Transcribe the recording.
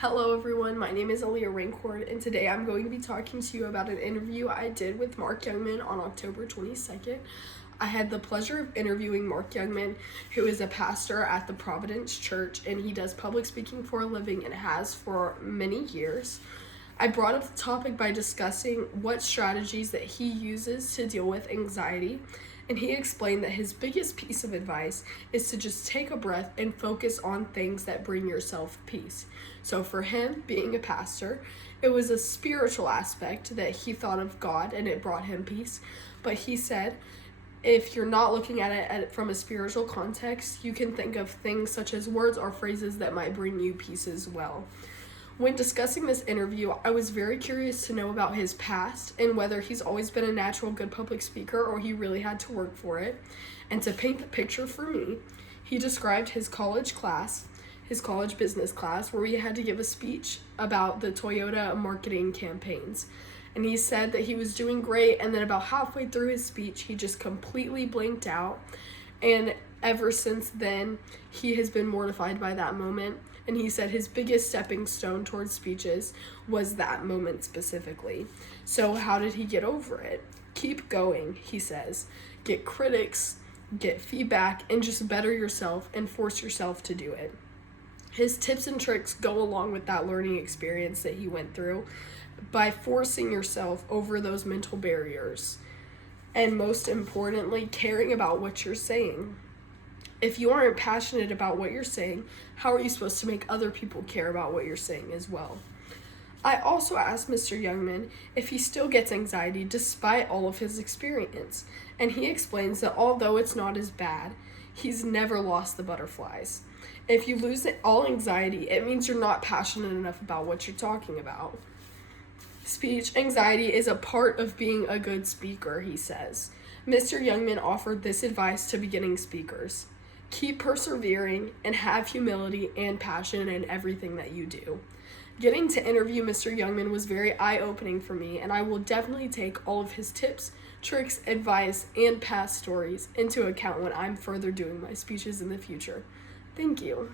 Hello everyone, my name is Aaliyah Raincourt, and today I'm going to be talking to you about an interview I did with Mark Youngman on October 22nd. I had the pleasure of interviewing Mark Youngman, who is a pastor at the Providence Church, and he does public speaking for a living and has for many years. I brought up the topic by discussing what strategies that he uses to deal with anxiety, and he explained that his biggest piece of advice is to just take a breath and focus on things that bring yourself peace. So for him, being a pastor, it was a spiritual aspect that he thought of God and it brought him peace. But he said, if you're not looking at it from a spiritual context, you can think of things such as words or phrases that might bring you peace as well. When discussing this interview, I was very curious to know about his past and whether he's always been a natural good public speaker or he really had to work for it. And to paint the picture for me, he described his college business class, where he had to give a speech about the Toyota marketing campaigns. And he said that he was doing great, and then about halfway through his speech, he just completely blanked out. And ever since then, he has been mortified by that moment. And he said his biggest stepping stone towards speeches was that moment specifically. So how did he get over it? Keep going, he says. Get critics, get feedback, and just better yourself and force yourself to do it. His tips and tricks go along with that learning experience that he went through by forcing yourself over those mental barriers. And most importantly, caring about what you're saying. If you aren't passionate about what you're saying, how are you supposed to make other people care about what you're saying as well? I also asked Mr. Youngman if he still gets anxiety despite all of his experience, and he explains that although it's not as bad, he's never lost the butterflies. If you lose all anxiety, it means you're not passionate enough about what you're talking about. Speech anxiety is a part of being a good speaker, he says. Mr. Youngman offered this advice to beginning speakers. Keep persevering and have humility and passion in everything that you do. Getting to interview Mr. Youngman was very eye-opening for me, and I will definitely take all of his tips, tricks, advice, and past stories into account when I'm further doing my speeches in the future. Thank you.